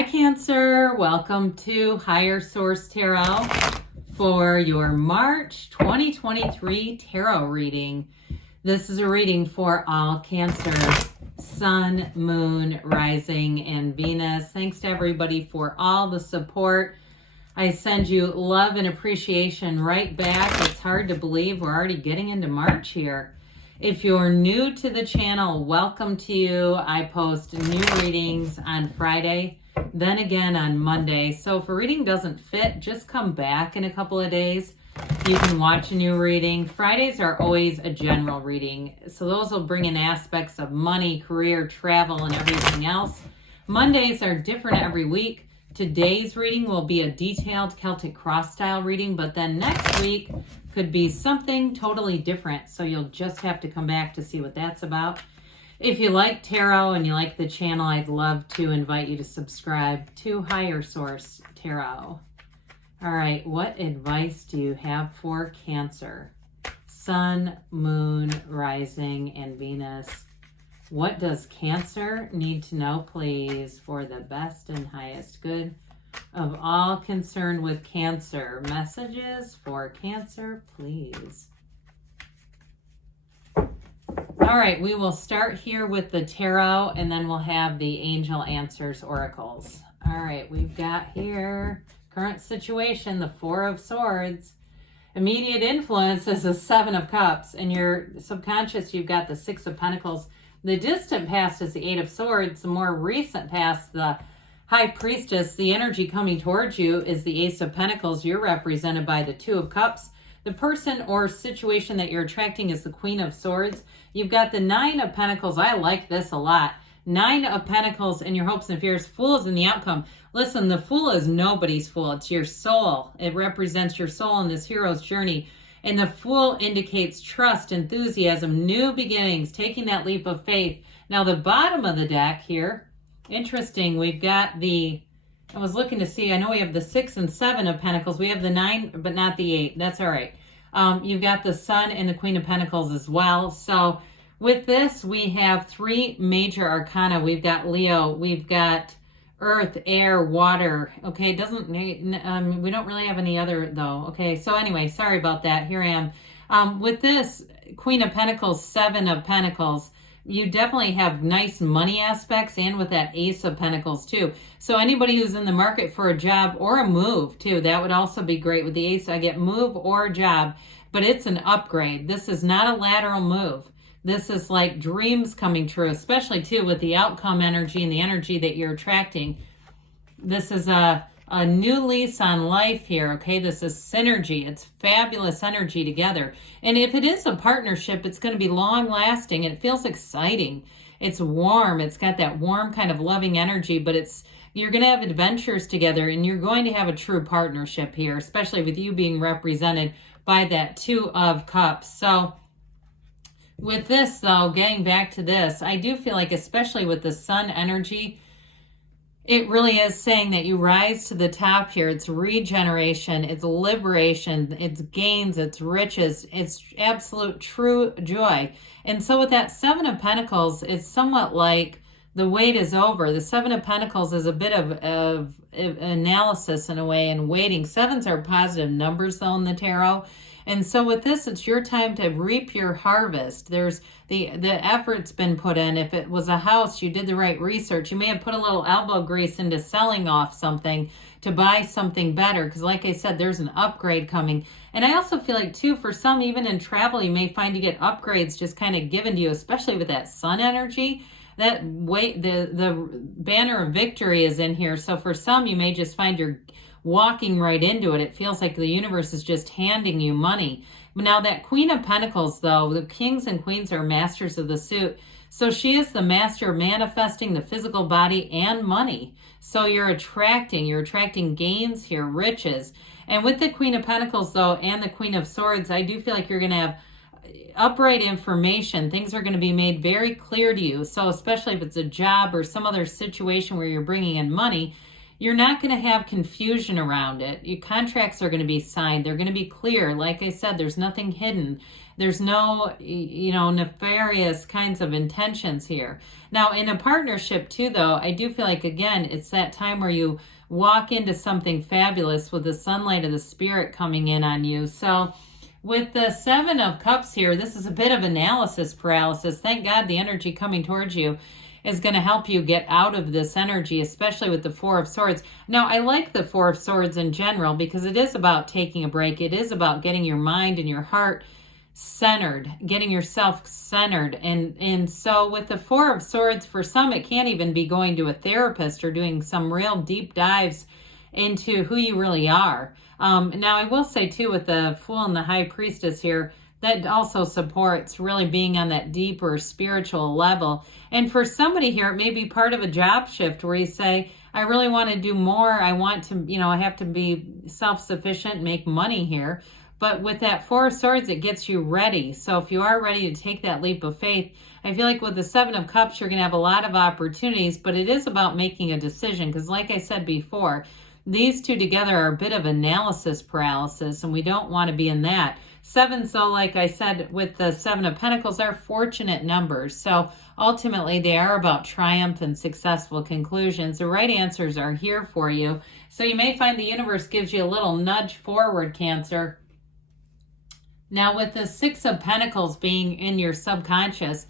Hi Cancer, welcome to Higher Source Tarot for your March 2023 tarot reading. This is a reading for all Cancer, Sun, Moon, Rising, and Venus. Thanks to everybody for all the support. I send you love and appreciation right back. It's hard to believe we're already getting into March here. If you're new to the channel, welcome to you. I post new readings on Friday, then again on Monday. So if a reading doesn't fit, just come back in a couple of days. You can watch a new reading. Fridays are always a general reading. So those will bring in aspects of money, career, travel, and everything else. Mondays are different every week. Today's reading will be a detailed Celtic cross style reading, but then next week could be something totally different. So you'll just have to come back to see what that's about. If you like tarot and you like the channel, I'd love to invite you to subscribe to Higher Source Tarot. All right, what advice do you have for Cancer? Sun, Moon, Rising, and Venus. What does Cancer need to know, please, for the best and highest good of all concerned with Cancer? Messages for Cancer, please. All right, we will start here with the tarot, and then we'll have the Angel Answers Oracles. All right, we've got here current situation, the Four of Swords. Immediate influence is the Seven of Cups. In your subconscious, you've got the Six of Pentacles. The distant past is the Eight of Swords. The more recent past, the High Priestess. The energy coming towards you is the Ace of Pentacles. You're represented by the Two of Cups. The person or situation that you're attracting is the Queen of Swords. You've got the Nine of Pentacles. I like this a lot. Nine of Pentacles and your hopes and fears. Fool is in the outcome. Listen, the Fool is nobody's fool. It's your soul. It represents your soul in this hero's journey. And the Fool indicates trust, enthusiasm, new beginnings, taking that leap of faith. Now, the bottom of the deck here, interesting, we've got I was looking to see, I know we have the 6 and 7 of Pentacles. We have the 9, but not the 8. That's all right. You've got the Sun and the Queen of Pentacles as well. So with this, we have 3 major arcana. We've got Leo, we've got Earth, air, water. Okay, we don't really have any other though. Okay, so anyway, sorry about that. Here I am. With this Queen of Pentacles, 7 of Pentacles, you definitely have nice money aspects, and with that Ace of Pentacles too. So anybody who's in the market for a job or a move too, that would also be great. With the Ace, I get move or job, but it's an upgrade. This is not a lateral move. This is like dreams coming true, especially too with the outcome energy and the energy that you're attracting. This is a new lease on life here, okay? This is synergy. It's fabulous energy together. And if it is a partnership, it's going to be long-lasting. It feels exciting. It's warm. It's got that warm kind of loving energy, but you're going to have adventures together, and you're going to have a true partnership here, especially with you being represented by that Two of Cups. So with this, though, getting back to this, I do feel like, especially with the Sun energy, it really is saying that you rise to the top here. It's regeneration, it's liberation, it's gains, it's riches, it's absolute true joy. And so with that 7 of Pentacles, it's somewhat like the wait is over. The 7 of Pentacles is a bit of analysis in a way, and waiting. 7s are positive numbers though in the tarot. And so with this, it's your time to reap your harvest. There's the effort's been put in. If it was a house, you did the right research. You may have put a little elbow grease into selling off something to buy something better. Because like I said, there's an upgrade coming. And I also feel like too, for some, even in travel, you may find you get upgrades just kind of given to you, especially with that Sun energy. That the banner of victory is in here. So for some, you may just find you're walking right into it. It feels like the universe is just handing you money. Now that Queen of Pentacles, though, the kings and queens are masters of the suit. So she is the master of manifesting the physical body and money. So you're attracting gains here, riches. And with the Queen of Pentacles, though, and the Queen of Swords, I do feel like you're going to have upright information. Things are going to be made very clear to you. So especially if it's a job or some other situation where you're bringing in money, you're not going to have confusion around it. Your contracts are going to be signed. They're going to be clear. Like I said, there's nothing hidden. There's no, nefarious kinds of intentions here. Now, in a partnership too, though, I do feel like, again, it's that time where you walk into something fabulous with the sunlight of the spirit coming in on you. So with the Seven of Cups here, this is a bit of analysis paralysis. Thank God the energy coming towards you is going to help you get out of this energy, especially with the Four of Swords. Now, I like the Four of Swords in general because it is about taking a break. It is about getting your mind and your heart centered, getting yourself centered. And so with the Four of Swords, for some, it can't even be going to a therapist or doing some real deep dives into who you really are. Now, I will say, too, with the Fool and the High Priestess here, that also supports really being on that deeper spiritual level. And for somebody here, it may be part of a job shift where you say, I really want to do more. I want to, I have to be self-sufficient, make money here. But with that Four of Swords, it gets you ready. So if you are ready to take that leap of faith, I feel like with the Seven of Cups, you're going to have a lot of opportunities, but it is about making a decision. Because like I said before, these two together are a bit of analysis paralysis, and we don't want to be in that. Sevens, though, like I said, with the Seven of Pentacles, are fortunate numbers. So ultimately, they are about triumph and successful conclusions. The right answers are here for you. So you may find the universe gives you a little nudge forward, Cancer. Now, with the Six of Pentacles being in your subconscious,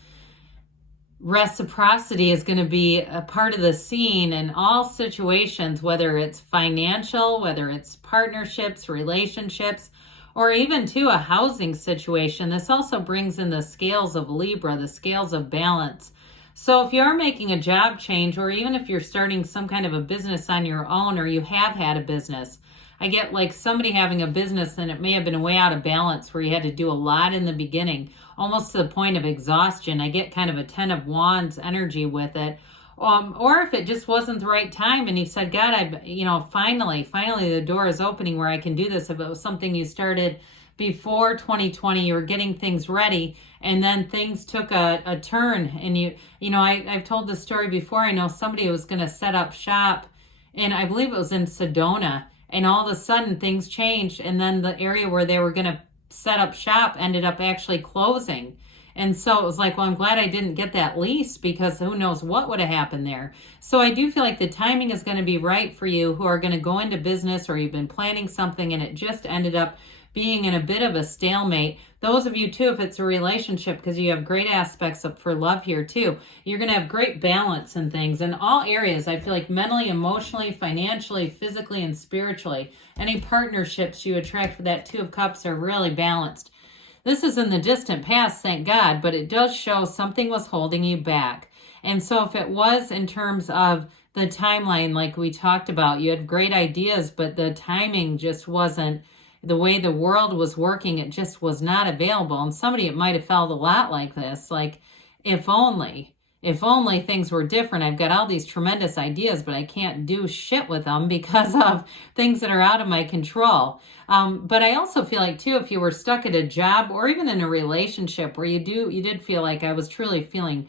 reciprocity is going to be a part of the scene in all situations, whether it's financial, whether it's partnerships, relationships, or even to a housing situation. This also brings in the scales of Libra, the scales of balance. So if you are making a job change, or even if you're starting some kind of a business on your own, or you have had a business, I get like somebody having a business and it may have been way out of balance where you had to do a lot in the beginning, almost to the point of exhaustion. I get kind of a Ten of Wands energy with it. Or if it just wasn't the right time and you said, God, finally the door is opening where I can do this. If it was something you started before 2020, you were getting things ready and then things took a turn. And I've told this story before. I know somebody was going to set up shop, and I believe it was in Sedona, and all of a sudden things changed, and then the area where they were going to set up shop ended up actually closing. And so it was like, well, I'm glad I didn't get that lease, because who knows what would have happened there. So I do feel like the timing is going to be right for you who are going to go into business, or you've been planning something and it just ended up being in a bit of a stalemate. Those of you too, if it's a relationship, because you have great aspects for love here too, you're going to have great balance in things in all areas. I feel like mentally, emotionally, financially, physically, and spiritually. Any partnerships you attract with that Two of Cups are really balanced. This is in the distant past, thank God, but it does show something was holding you back. And so if it was in terms of the timeline, like we talked about, you had great ideas, but the timing just wasn't the way the world was working. It just was not available. And somebody, it might have felt a lot like this, like, if only things were different. I've got all these tremendous ideas, but I can't do shit with them because of things that are out of my control. But I also feel like too, if you were stuck at a job or even in a relationship where you did feel like I was truly feeling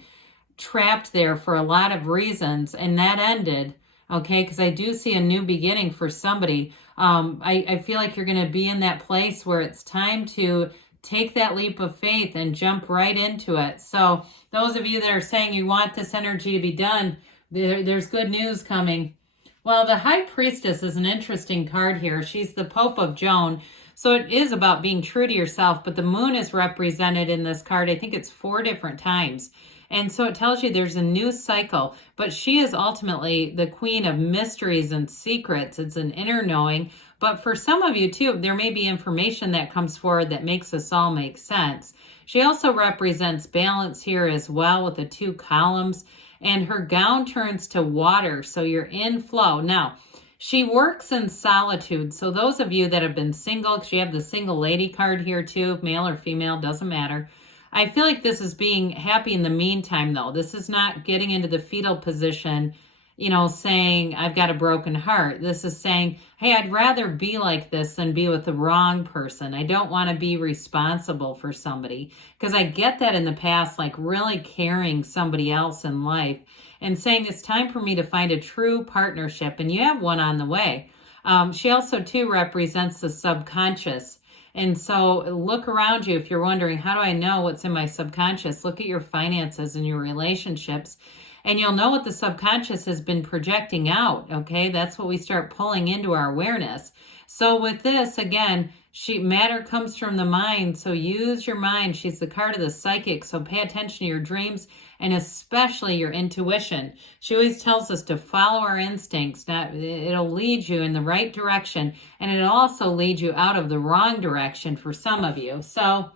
trapped there for a lot of reasons, and that ended, okay, because I do see a new beginning for somebody. I feel like you're going to be in that place where it's time to take that leap of faith and jump right into it. So those of you that are saying you want this energy to be done, there's good news coming. Well, the High Priestess is an interesting card here. She's the Pope of Joan. So it is about being true to yourself, but the moon is represented in this card. I think it's 4 different times. And so it tells you there's a new cycle, but she is ultimately the queen of mysteries and secrets. It's an inner knowing. But for some of you too, there may be information that comes forward that makes us all make sense. She also represents balance here as well with the 2 columns, and her gown turns to water. So you're in flow. Now, she works in solitude. So those of you that have been single, because you have the single lady card here too, male or female, doesn't matter. I feel like this is being happy in the meantime, though. This is not getting into the fetal position, saying, I've got a broken heart. This is saying, hey, I'd rather be like this than be with the wrong person. I don't want to be responsible for somebody. Because I get that in the past, like really carrying somebody else in life and saying, it's time for me to find a true partnership. And you have one on the way. She also, too, represents the subconscious. And so look around you. If you're wondering, how do I know what's in my subconscious? Look at your finances and your relationships, and you'll know what the subconscious has been projecting out. Okay, that's what we start pulling into our awareness. So with this, again, matter comes from the mind. So use your mind. She's the card of the psychic. So pay attention to your dreams and especially your intuition. She always tells us to follow our instincts. That it'll lead you in the right direction, and it'll also lead you out of the wrong direction for some of you. So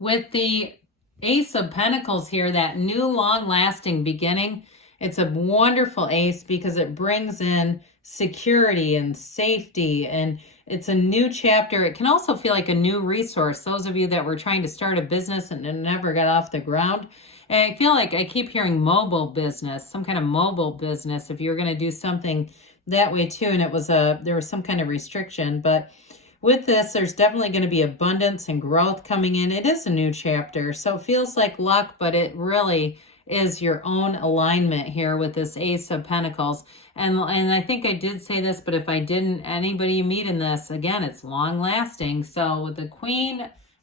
with the Ace of Pentacles here, that new long-lasting beginning, it's a wonderful ace because it brings in security and safety, and it's a new chapter. It can also feel like a new resource. Those of you that were trying to start a business and never got off the ground, and I feel like I keep hearing mobile business, some kind of mobile business, if you're going to do something that way too, and there was some kind of restriction. But with this, there's definitely going to be abundance and growth coming in. It is a new chapter, so it feels like luck, but it really is your own alignment here with this Ace of Pentacles. And I think I did say this, but if I didn't, anybody you meet in this, again, it's long lasting. So with the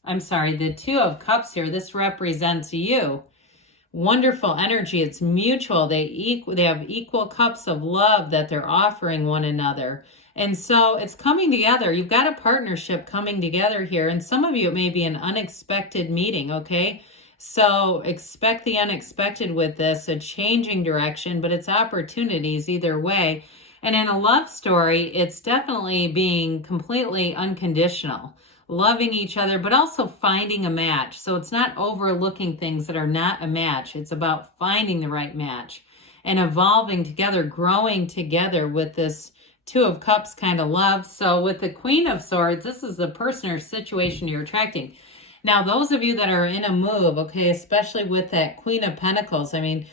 the Two of Cups here, this represents you. Wonderful energy. It's mutual. They have equal cups of love that they're offering one another. And so it's coming together. You've got a partnership coming together here. And some of you, it may be an unexpected meeting, okay? So expect the unexpected with this, a changing direction, but it's opportunities either way. And in a love story, it's definitely being completely unconditional, loving each other, but also finding a match. So it's not overlooking things that are not a match. It's about finding the right match and evolving together, growing together with this Two of Cups kind of love. So with the Queen of Swords, this is the person or situation you're attracting. Now, those of you that are in a move, okay, especially with that Queen of Pentacles, I mean,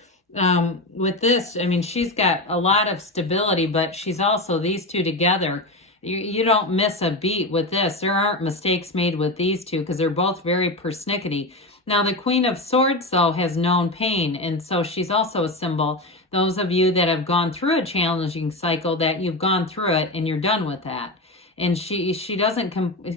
with this, I mean, she's got a lot of stability, but she's also, these two together, you don't miss a beat with this. There aren't mistakes made with these two because they're both very persnickety. Now, the Queen of Swords, though, has known pain, and so she's also a symbol. Those of you that have gone through a challenging cycle, that you've gone through it and you're done with that. And she doesn't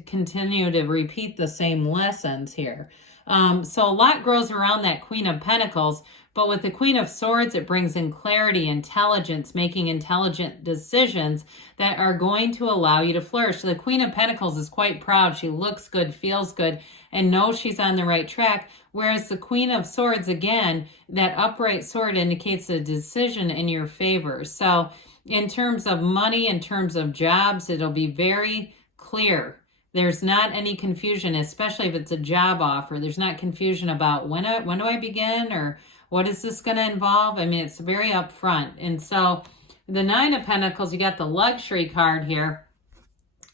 continue to repeat the same lessons here. So a lot grows around that Queen of Pentacles, but with the Queen of Swords, it brings in clarity, intelligence, making intelligent decisions that are going to allow you to flourish. So the Queen of Pentacles is quite proud. She looks good, feels good, and knows she's on the right track. Whereas the Queen of Swords, again, that upright sword indicates a decision in your favor. So in terms of money, in terms of jobs, it'll be very clear. There's not any confusion, especially if it's a job offer. There's not confusion about when do I begin or what is this going to involve? I mean, it's very upfront. And so the Nine of Pentacles, you got the luxury card here.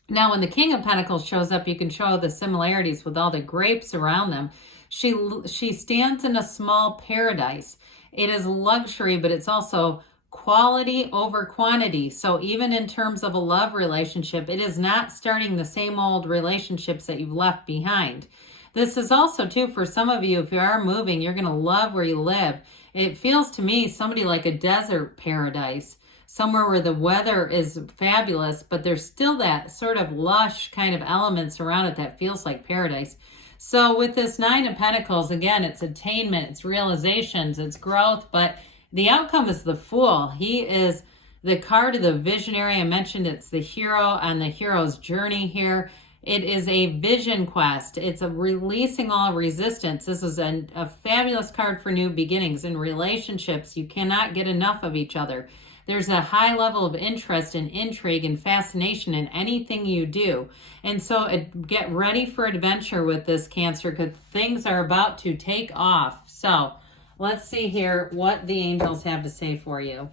Now, when the King of Pentacles shows up, you can show the similarities with all the grapes around them. She stands in a small paradise. It is luxury, but it's also quality over quantity. So even in terms of a love relationship, it is not starting the same old relationships that you've left behind. This is also too, for some of you, if you are moving, you're going to love where you live. It feels to me somebody like a desert paradise, somewhere where the weather is fabulous, but there's still that sort of lush kind of elements around it that feels like paradise. So with this Nine of Pentacles, again, it's attainment, it's realizations, it's growth, but the outcome is the Fool. He is the card of the visionary. I mentioned it's the hero on the hero's journey here. It is a vision quest. It's a releasing all resistance. This is a fabulous card for new beginnings. In relationships, you cannot get enough of each other. There's a high level of interest and intrigue and fascination in anything you do. And so get ready for adventure with this, Cancer, because things are about to take off. So let's see here what the angels have to say for you.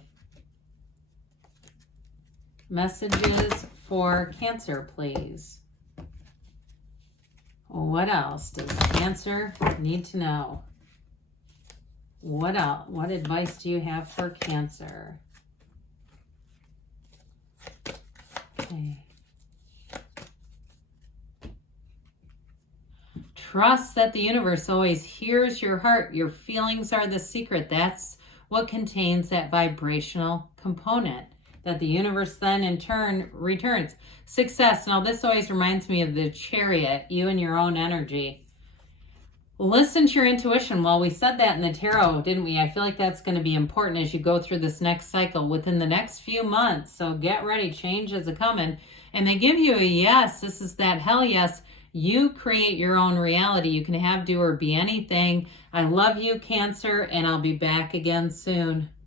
Messages for Cancer, please. What else does Cancer need to know? What else? What advice do you have for Cancer? Okay. Trust that the universe always hears your heart. Your feelings are the secret. That's what contains that vibrational component. that the universe then in turn returns. Success. Now this always reminds me of the Chariot, you and your own energy. Listen to your intuition. Well, we said that in the tarot, didn't we? I feel like that's going to be important as you go through this next cycle within the next few months. So get ready. Change is a-coming. And they give you a yes. This is that hell yes. You create your own reality. You can have, do, or be anything. I love you, Cancer, and I'll be back again soon.